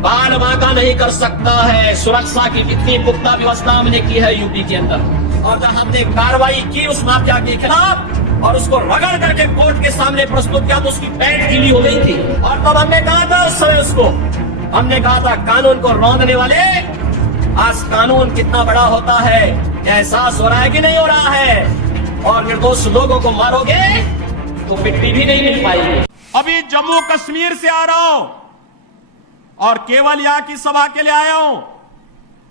बाल बांका नहीं कर सकता है। सुरक्षा की इतनी पुख्ता व्यवस्था हमने की है यूपी के अंदर, और जब हमने कार्रवाई की उस माफिया के खिलाफ और उसको रगड़ करके कोर्ट के सामने प्रस्तुत किया तो उसकी पैंट गीली हो गई थी। और तब हमने कहा था उस समय उसको, हमने कहा था कानून को रौंदने वाले, आज कानून कितना बड़ा होता है एहसास हो रहा है कि नहीं हो रहा है। और निर्दोष लोगों को मारोगे तो मिट्टी भी नहीं मिल पाएगी। अभी जम्मू कश्मीर से आ रहा हूं और केवल यहां की सभा के लिए आया हूं,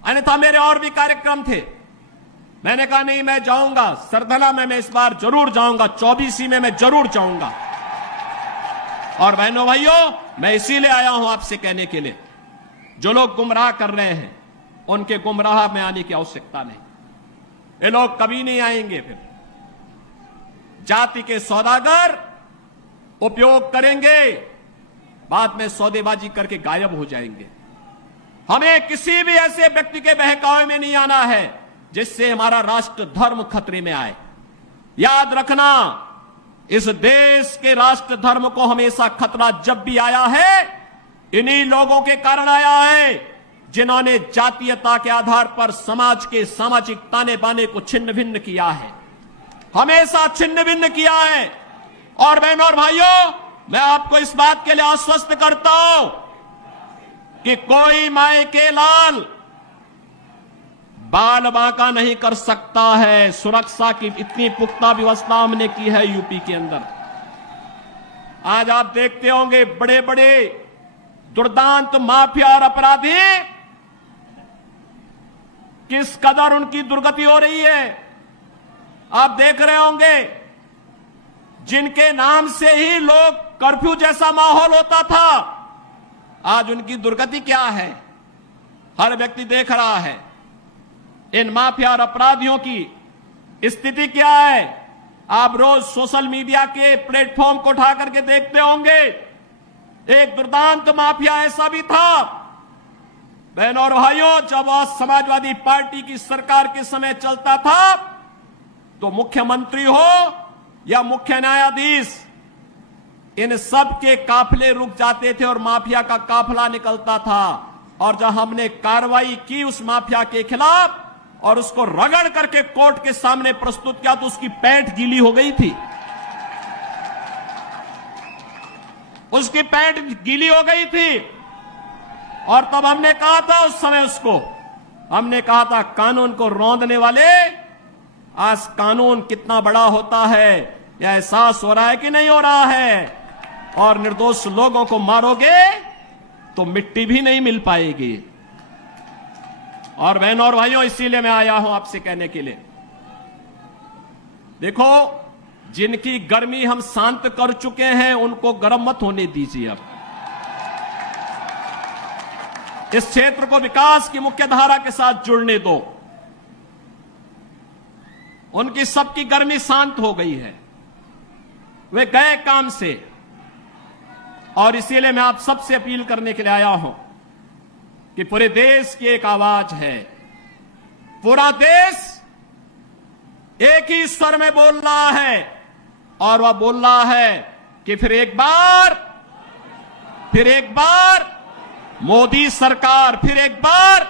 अन्यथा मेरे और भी कार्यक्रम थे। मैंने कहा नहीं, मैं जाऊंगा सरधला में, मैं इस बार जरूर जाऊंगा, 24 में मैं जरूर जाऊंगा। और बहनों भाइयों, मैं इसीलिए आया हूं आपसे कहने के लिए, जो लोग गुमराह कर रहे हैं उनके गुमराह में आने की आवश्यकता नहीं। ये लोग कभी नहीं आएंगे। फिर जाति के सौदागर उपयोग करेंगे, बाद में सौदेबाजी करके गायब हो जाएंगे। हमें किसी भी ऐसे व्यक्ति के बहकावे में नहीं आना है जिससे हमारा राष्ट्र धर्म खतरे में आए। याद रखना, इस देश के राष्ट्र धर्म को हमेशा खतरा जब भी आया है, इन्हीं लोगों के कारण आया है जिन्होंने जातीयता के आधार पर समाज के सामाजिक ताने बाने को छिन्न भिन्न किया है, हमेशा छिन्न भिन्न किया है। और बहनों और भाइयों, मैं आपको इस बात के लिए आश्वस्त करता हूं कि कोई माए के लाल बाल बांका नहीं कर सकता है। सुरक्षा की इतनी पुख्ता व्यवस्था हमने की है यूपी के अंदर। आज आप देखते होंगे बड़े बड़े दुर्दांत माफिया और अपराधी किस कदर उनकी दुर्गति हो रही है। आप देख रहे होंगे, जिनके नाम से ही लोग कर्फ्यू जैसा माहौल होता था, आज उनकी दुर्गति क्या है हर व्यक्ति देख रहा है। इन माफिया और अपराधियों की स्थिति क्या है, आप रोज सोशल मीडिया के प्लेटफॉर्म को उठा करके देखते होंगे। एक दुर्दांत माफिया ऐसा भी था, बहनों और भाइयों, जब वह समाजवादी पार्टी की सरकार के समय चलता था तो मुख्यमंत्री हो या मुख्य न्यायाधीश, इन सब के काफिले रुक जाते थे और माफिया का काफिला निकलता था। और जब हमने कार्रवाई की उस माफिया के खिलाफ और उसको रगड़ करके कोर्ट के सामने प्रस्तुत किया तो उसकी पैंट गीली हो गई थी, उसकी पैंट गीली हो गई थी। और तब हमने कहा था उस समय उसको, हमने कहा था कानून को रौंदने वाले, आज कानून कितना बड़ा होता है यह एहसास हो रहा है कि नहीं हो रहा है। और निर्दोष लोगों को मारोगे तो मिट्टी भी नहीं मिल पाएगी। और बहनों और भाइयों, इसीलिए मैं आया हूं आपसे कहने के लिए, देखो, जिनकी गर्मी हम शांत कर चुके हैं उनको गर्म मत होने दीजिए। अब इस क्षेत्र को विकास की मुख्य धारा के साथ जुड़ने दो। उनकी सबकी गर्मी शांत हो गई है, वे गए काम से। और इसीलिए मैं आप सबसे अपील करने के लिए आया हूं कि पूरे देश की एक आवाज है, पूरा देश एक ही स्वर में बोल रहा है। और वह बोल रहा है कि फिर एक बार मोदी सरकार, फिर एक बार